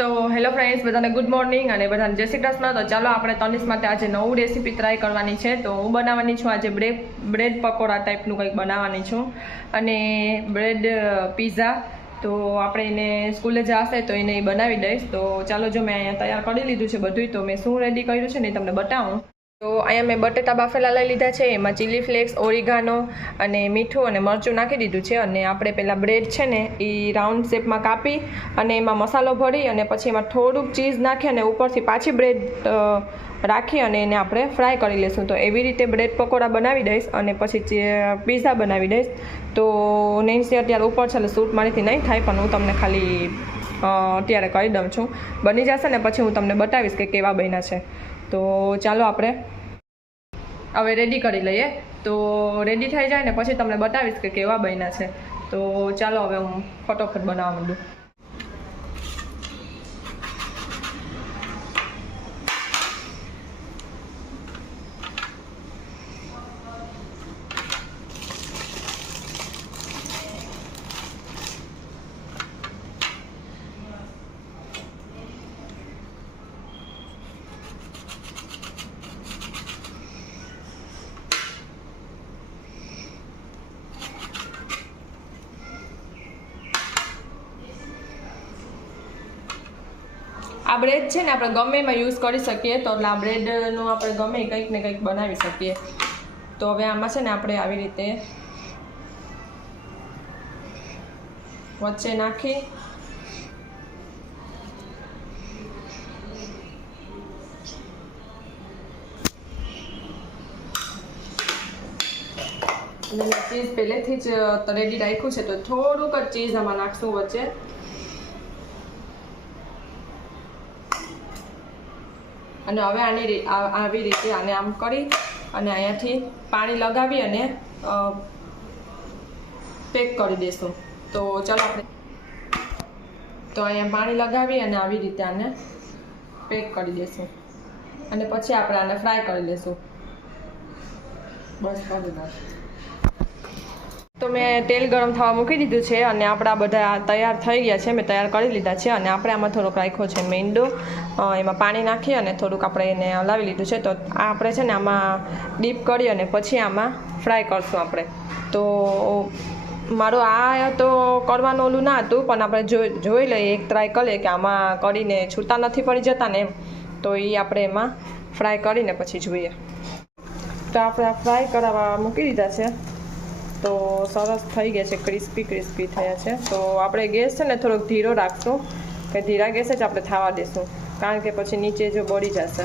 તો hello friends, બધાને good morning અને બધાને જય શ્રી કૃષ્ણ. તો ચાલો આપણે તનિષ માટે આજે નવું રેસીપી ટ્રાય કરવાની છે. તો હું બનાવવાની છું આજે બ્રેડ પકોડા ટાઈપનું કંઈક બનાવવાની છું અને બ્રેડ પીઝા. તો આપણે એને સ્કૂલે જશે તો એને બનાવી દઈશ. તો ચાલો, જો મેં અહીંયા તૈયાર કરી લીધું છે બધું, તો મેં શું રેડી કર્યું છે ને તમને બતાવું. તો અહીંયા મેં બટેટા બાફેલા લઈ લીધા છે, એમાં ચીલી ફ્લેક્સ, ઓરિગાનો અને મીઠું અને મરચું નાખી દીધું છે. અને આપણે પહેલાં બ્રેડ છે ને એ રાઉન્ડ શેપમાં કાપી અને એમાં મસાલો ભરી અને પછી એમાં થોડુંક ચીઝ નાખી અને ઉપરથી પાછી બ્રેડ રાખી અને એને આપણે ફ્રાય કરી લઈશું. તો એવી રીતે બ્રેડ પકોડા બનાવી દઈશ અને પછી પીઝા બનાવી દઈશ. તો નેન્સી અત્યારે ઉપર છે એટલે શૂટ મારીથી નહીં થાય, પણ હું તમને ખાલી અત્યારે કહી દઉં છું. બની જશે ને પછી હું તમને બતાવીશ કે કેવા બન્યા છે. તો ચાલો આપણે હવે રેડી કરી લઈએ. તો રેડી થઈ જાય ને પછી તમને બતાવીશ કે કેવા બન્યા છે. તો ચાલો હવે હું ફટોફટ બનાવવા માંડું. આ બ્રેડ છે ને આપણે ગમે એમાં યુઝ કરી શકીએ. તો એટલે આ બ્રેડનું આપણે ગમે કંઈક ને કંઈક બનાવી શકીએ. તો હવે આમાં છે ને આપણે આવી રીતે વચ્ચે નાખી અને મેં ચીઝ પહેલેથી જ રેડી રાખ્યું છે, તો થોડુંક જ ચીઝ આમાં નાખશું વચ્ચે. અને હવે આવી રીતે આને આમ કરી અને અહીંયાથી પાણી લગાવી અને પેક કરી દઈશું. તો ચાલો આપણે અહીંયા પાણી લગાવી અને આવી રીતે આને પેક કરી દઈશું અને પછી આપણે આને ફ્રાય કરી લઈશું. બસ કરી દઈશું. તો મેં તેલ ગરમ થવા મૂકી દીધું છે અને આપણા બધા તૈયાર થઈ ગયા છે. મેં તૈયાર કરી લીધા છે અને આપણે આમાં થોડોક રાખ્યો છે મેંદો. એમાં પાણી નાખી અને થોડુંક આપણે એને હલાવી લીધું છે. તો આ આપણે છે ને આમાં ડીપ કરી અને પછી આમાં ફ્રાય કરશું આપણે. તો મારું આ તો કરવાનું ઓલું ના હતું, પણ આપણે જોઈ લઈએ, એક ટ્રાય કરીએ કે આમાં કરીને છૂટા નથી પડી જતા ને એમ. તો એ આપણે એમાં ફ્રાય કરીને પછી જોઈએ. તો આપણે આ ફ્રાય કરાવવા મૂકી દીધા છે. તો સરસ થઈ ગયા છે, ક્રિસ્પી થયા છે. તો આપણે ગેસ છે ને થોડોક ધીરો રાખશું, કે ધીરા ગેસે જ આપણે થવા દઈશું, કારણ કે પછી નીચે જો બળી જશે.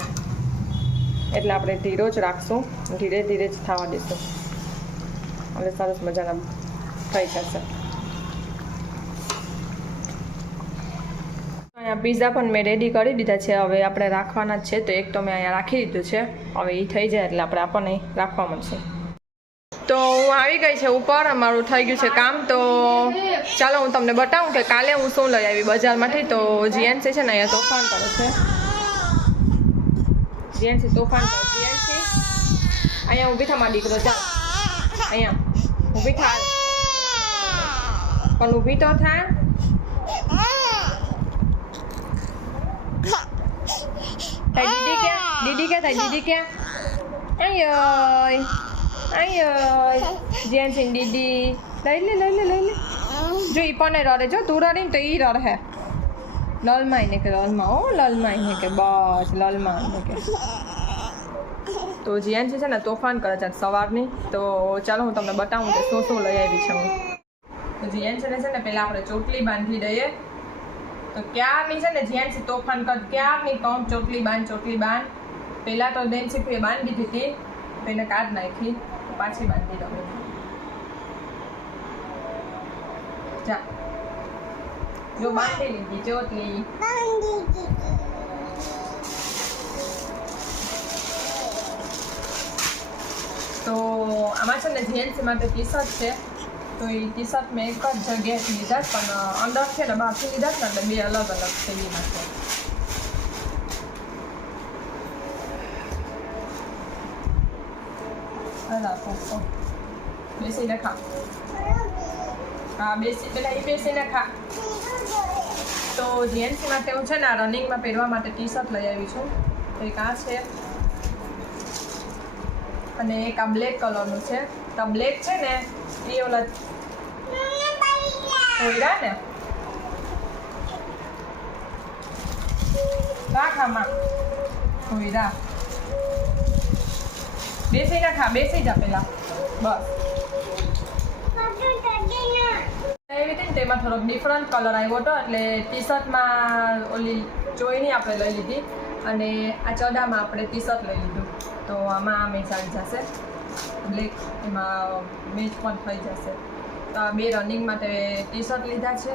એટલે આપણે ધીરો જ રાખશું, ધીરે ધીરે જ થવા દઈશું એટલે સરસ મજાના થઈ જશે. અહીંયા પીઝા પણ મેં રેડી કરી દીધા છે. હવે આપણે રાખવાના જ છે. તો એક તો મેં અહીંયા રાખી દીધું છે. હવે એ થઈ જાય એટલે આપણે આપણને રાખવા મળશે. તો હું આવી ગઈ છે ઉપર, અમારું થઈ ગયું છે કામ. તો ચાલો હું તમને બતાવું કે કાલે હું શું લઈ આવી બજારમાંથી. તો જીએનસી છે ને અહીંયા તોફાન કરે છે. જીએનસી તોફાન કરે. જીએનસી અહીંયા ઊભી થા, મારો દીકરો. ચાલ અહીંયા ઊભી થા, પણ ઊભી તો થા. તારી દીદી ક્યાં? દીદી ક્યાં? અહીંયા જેન્સી દીદી લઈ લે. જો ઈ પણ રડે, જો તું રડી ને તો ઈ રડે. લલમાં ને કે લલમાં, ઓ લલમાં ને કે બસ લલમાં ને કે. તો જીયાનસી છે ને તોફાન કરે છે સવારની. તો ચાલો હું તમને બતાવું કે શું શું લઈ આવી છે હું. તો જીયાનસીને છે ને પહેલાં આપણે ચોટલી બાંધી દઈએ. તો ક્યારની છે ને જીયાનસી તોફાન કર, ક્યારની કહું ચોટલી બાંધ. પહેલાં તો નેન્સી બાંધી દીધી, તો એને કાઢ નાખી, પાછી બાંધી દઉં. જા જો બાંધી લીધી ચોટલી. તો આમાં છે ને જીએનસી માટે ટી શર્ટ છે. તો એ ટી શર્ટ મેં એક જ જગ્યાએથી લીધા, પણ અંદર છે ને બહારથી લીધા ને એટલે બે અલગ અલગ શૈલીમાં છે. બેસીને ખા. હા બેસી પેલા એ બેસીને ખા. તો જીએનસી માટે હું છે ને આ રનિંગમાં પહેરવા માટે ટી શર્ટ લઈ આવી છું. એક આ છે અને એક આ બ્લેક કલરનું છે. તો બ્લેક છે ને એ ઓલા હોયરા ને રાખામાં હોયરા બેસી ના ખા, બેસી જા પેલા બસ. એવી હતી ને તેમાં થોડોક ડિફરન્ટ કલર આવ્યો હતો એટલે ટી શર્ટમાં ઓલી ચોઈની આપણે લઈ લીધી અને આ ચડામાં આપણે ટી શર્ટ લઈ લીધું. તો આમાં આ મેચ આવી જશે બ્લેક, એમાં મેચ પણ થઈ જશે. તો આ બે રનિંગ માટે ટી શર્ટ લીધા છે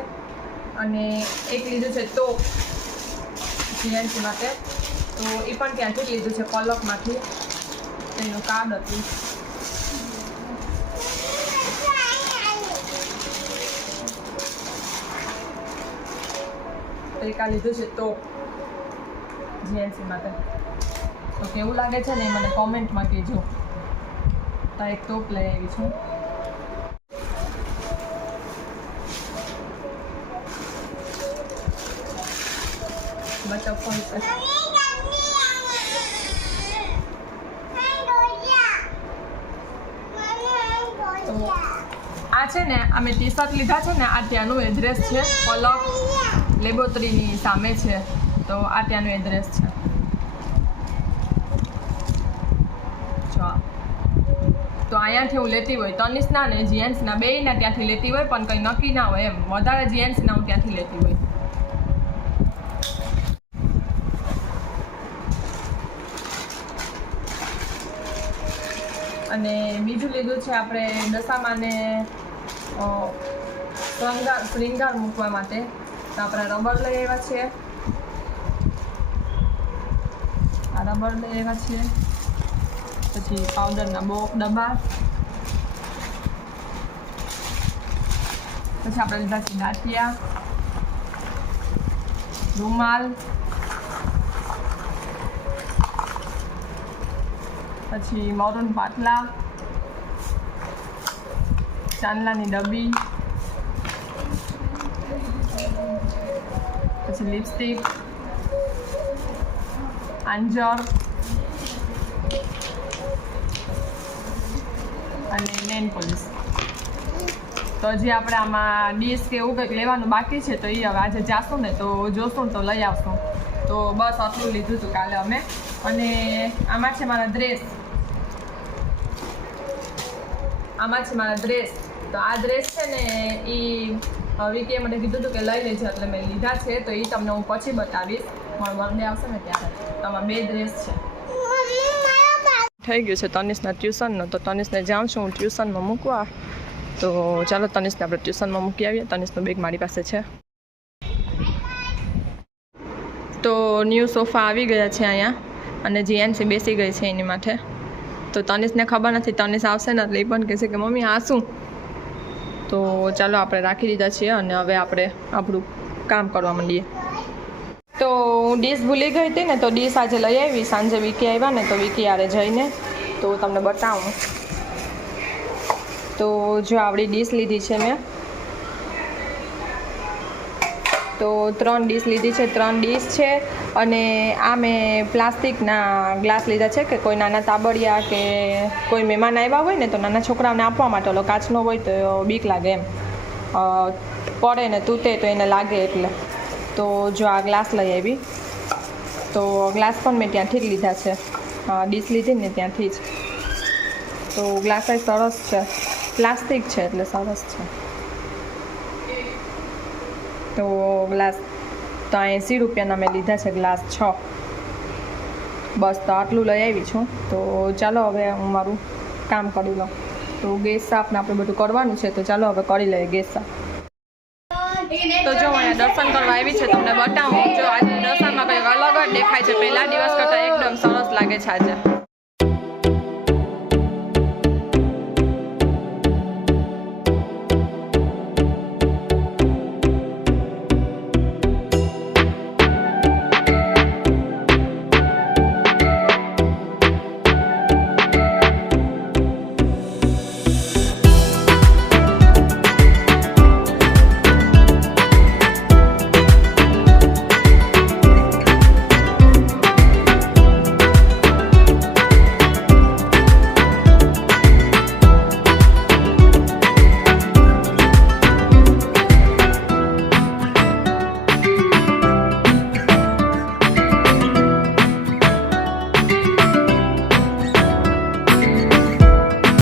અને એક લીધું છે તો જીએનસી માટે. તો એ પણ ત્યાંથી જ લીધું છે પલકમાંથી, એનું કાર્ડ હતું. એક આ લીધું છે તો જીએનસી માટે. તો કેવું લાગે છે ને એ મને કોમેન્ટમાં કહેજો. તો એક ટોપ લઈ આવી છું. ચપ્પલ છે. આ છે ને અમે ટી શર્ટ લીધા છે ને આ ત્યાંનું એડ્રેસ છે. પલક લેબોરેટરીની સામે છે. તો આ ત્યાંનું એડ્રેસ છે. તો અહીંયાથી હું લેતી હોય તનિષના ને જીએન્સના બેયના ત્યાંથી લેતી હોય, પણ કંઈ નક્કી ના હોય એમ. વધારે જીએન્સના હું ત્યાંથી લેતી હોય. અને બીજું લીધું છે આપણે દશામાને શ્રૃંગાર મૂકવા માટે. તો આપણે રબર લઈ આવ્યા છીએ. આ રબર લઈ આવ્યા છીએ. પછી પાવડરના ડબ્બા. પછી આપણે લીધા છે દાંતિયા, રૂમાલ, પછી મરૂન પાટલા, ચાંદલાની ડબ્બી, પછી લિપસ્ટિક, આંજર અને નેલ પોલિશ. તો હજી આપણે આમાં ડીશ કે એવું કંઈક લેવાનું બાકી છે. તો એ હવે આજે જાશું ને તો જોશું તો લઈ આવશું. તો બસ આટલું લીધું હતું કાલે અમે. અને આમાં છે મારા ડ્રેસ. તો આ ડ્રેસ છે ને એ વિકીએ મને કીધું હતું કે લઈ લેજો એટલે મેં લીધા છે. તો એ તમને હું પછી બતાવીશ. મારો બર્થડે આવશે ને ત્યારે. તો આમાં બે ડ્રેસ છે. થઈ ગયું છે તનિષના ટ્યુશનનો. તો તનિષને જાઉં છું હું ટ્યુશનમાં મૂકવા. તો ચાલો તનિષને આપણે ટ્યુશનમાં મૂકી આવીએ. તનિષનો બેગ મારી પાસે છે. તો ન્યૂ સોફા આવી ગયા છે અહીંયા અને જીએનસી બેસી ગઈ છે એની માથે. તો તનિષને ખબર નથી, તનિષ આવશે ને એટલે એ પણ કહેશે કે મમ્મી આ શું. તો ચાલો આપણે રાખી દીધા છીએ અને હવે આપણે આપણું કામ કરવા માંડીએ. તો હું ડીશ ભૂલી ગઈ હતી ને તો ડીશ આજે લઈ આવી. સાંજે વિકી આવ્યા ને તો વિકી યારે જઈને તો તમને બતાવું. તો જો આવડી ડીશ લીધી છે મેં. તો 3 ડીશ લીધી છે. 3 ડીશ છે અને આ મેં પ્લાસ્ટિકના ગ્લાસ લીધા છે કે કોઈ નાના તાબડિયા કે કોઈ મહેમાન આવ્યા હોય ને તો નાના છોકરાઓને આપવા માટે. ઓલો કાચનો હોય તો બીક લાગે એમ, પડે ને તૂટે તો એને લાગે એટલે. તો જો આ ગ્લાસ લઈ આવી. તો ગ્લાસ પણ મેં ત્યાંથી જ લીધા છે. ડીશ લીધી ને ત્યાંથી જ. તો ગ્લાસ સરસ છે, પ્લાસ્ટિક છે એટલે સરસ છે. તો ગ્લાસ તો 80 રૂપિયાના મેં લીધા છે ગ્લાસ 6. બસ તો આટલું લઈ આવી છું. તો ચાલો હવે હું મારું કામ કરી લઉં. તો ગેસ સાફને આપણે બધું કરવાનું છે. તો ચાલો હવે કરી લઈએ ગેસ સાફ. તો જો અહીંયા દર્શન કરવા આવી છે, તમને બતાવું. જો આજે દર્શનમાં કંઈક અલગ જ દેખાય છે. પહેલા દિવસ કરતાં એકદમ સરસ લાગે છે આજે.